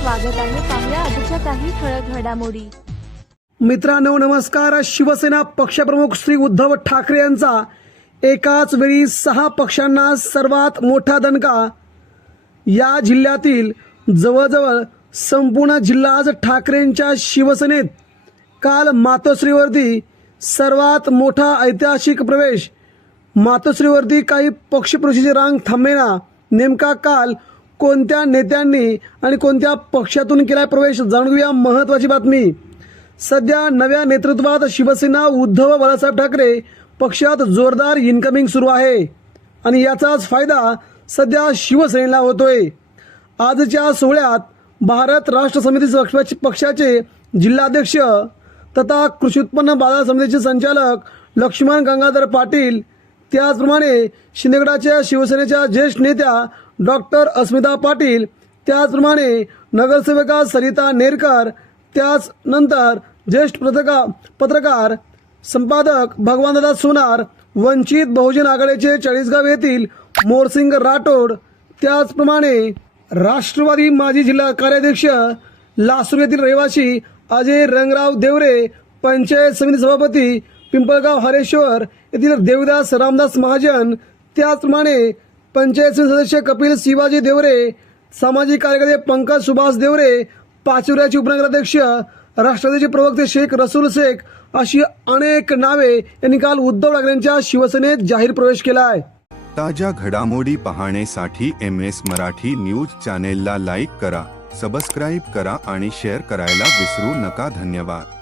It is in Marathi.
स्वागत आहे पाहुया आजच्या काही ठळक घडामोडी. मित्रांनो नमस्कार शिवसेना पक्षप्रमुख श्री उद्धव ठाकरे यांचा एकाच वेळी सहा पक्षांना सर्वात मोठा दणका. या जिल्ह्यातील जवळजवळ संपूर्ण जिल्हा आज ठाकरेंच्या शिवसेनेत. काल मातोश्रीवरती सर्वात मोठा ऐतिहासिक प्रवेश. मातोश्रीवरती काही पक्षप्रवेशाची रांग थांबेना. नेमका काल कोणत्या नेत्यांनी आणि कोणत्या पक्षातून केला प्रवेश? जाणून घेऊया महत्त्वाची बातमी. सध्या नव्या नेतृत्वात शिवसेना उद्धव बाळासाहेब ठाकरे पक्षात जोरदार इन्कमिंग सुरू आहे. आणि याचाच फायदा सध्या शिवसेनेला होतोय. आजच्या सोहळ्यात भारत राष्ट्र समिती पक्षाचे जिल्हाध्यक्ष तथा कृषी उत्पन्न बाजार समितीचे संचालक लक्ष्मण गंगाधर पाटील त्याचप्रमाणे शिंदेगडाच्या शिवसेनेच्या ज्येष्ठ नेत्या डॉक्टर अस्मिता पाटील त्याचप्रमाणे नगरसेविका सरिता नेरकर त्याचनंतर ज्येष्ठ पत्रकार पत्रकार संपादक भगवानदादा सोनार वंचित बहुजन आघाडीचे चाळीसगाव येथील मोरसिंग राठोड त्याचप्रमाणे राष्ट्रवादी माजी जिल्हा कार्याध्यक्ष लासूर येथील रहिवासी अजय रंगराव देवरे पंचायत समिती सभापती पिंपळगाव हरेश्वर येथील देवदास रामदास महाजन त्याचप्रमाणे पंचायत सदस्य कपिल शिवाजी देवरे सामाजिक कार्यकर्ते पंकज सुभाष देवरे पाचुऱ्याचे उपनगराध्यक्ष राष्ट्रवादीचे प्रवक्ते शेख रसूल शेख अशी अनेक नावे यांनी काल उद्धव ठाकरेंच्या शिवसेनेत जाहीर प्रवेश केला आहे ताज्या घडामोडी पाहण्यासाठी एम एस मराठी न्यूज चॅनेलला लाईक करा सबस्क्राईब करा आणि शेअर करायला विसरू नका. धन्यवाद.